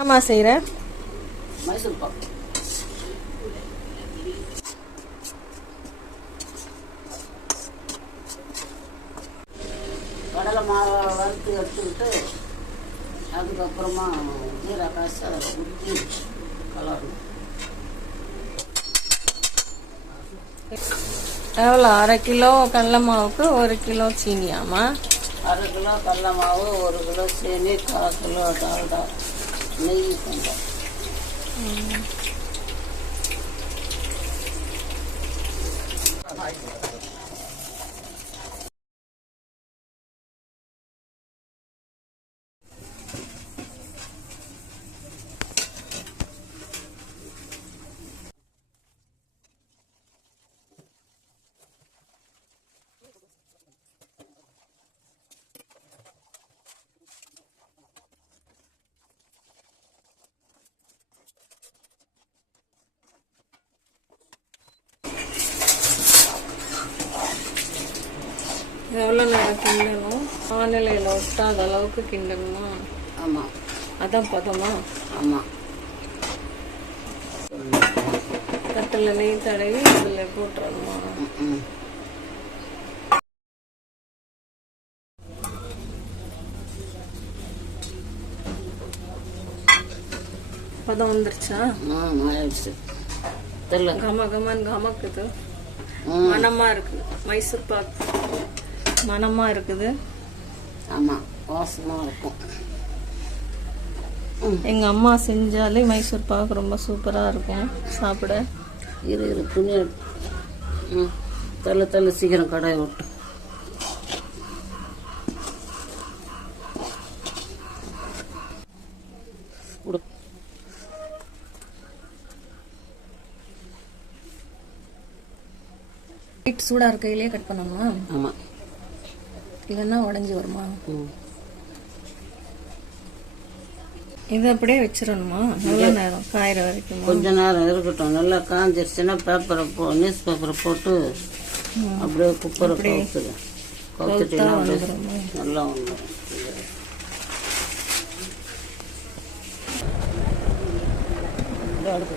ஆமா செய்யற மைசூர் பாக்கு கடலை மாவை வறுத்து எடுத்துக்கிட்டு அதுக்கப்புறமா ஜீரா காசு அதை ஊற்றி கலரணும். எவ்வளோ அரை கிலோ கடல மாவுக்கு ஒரு கிலோ சீனியாமா அரை கிலோ கடல மாவு ஒரு கிலோ சீனி கால் கிலோ டால்டா நெய் கொஞ்சம். எவ்வளோ நேரம் கிண்டணும்? வானிலையில் ஒட்டாத அளவுக்கு கிண்டணுமா? ஆமாம் அதான் பதமா? ஆமாம் தட்டில் நெய் தடவி அதில் போட்டுறணுமா? பதம் வந்துருச்சா? தெரியல. கம கமன்னு கமக்குது. ம். மணமா இருக்குது மைசூர் பாக். மணமா இருக்குது. ஆமாம் வாசமாக இருக்கும். எங்க அம்மா செஞ்சாலே மைசூர் பாக் ரொம்ப சூப்பரா இருக்கும். சாப்பிட. இரு இரு துணி தள்ள தள்ள சீக்கிரம் கடாயை விட்டு கொடு. ஹீட் சூடா இருக்கையிலே கட் பண்ணணுமா? ஆமாம் இல்லைன்னா உடஞ்சி வருமா? இதை அப்படியே வச்சிடணுமா? எவ்வளோ நேரம் காயிற வரைக்குமா? கொஞ்ச நேரம் இருக்கட்டும். நல்லா காஞ்சிருச்சுன்னா பேப்பரை போ நியூஸ் பேப்பரை போட்டு அப்படியே குக்கரை கவுத்துடு. கவுத்துட்டீங்கன்னா? நல்லா வந்துடும். அடுத்து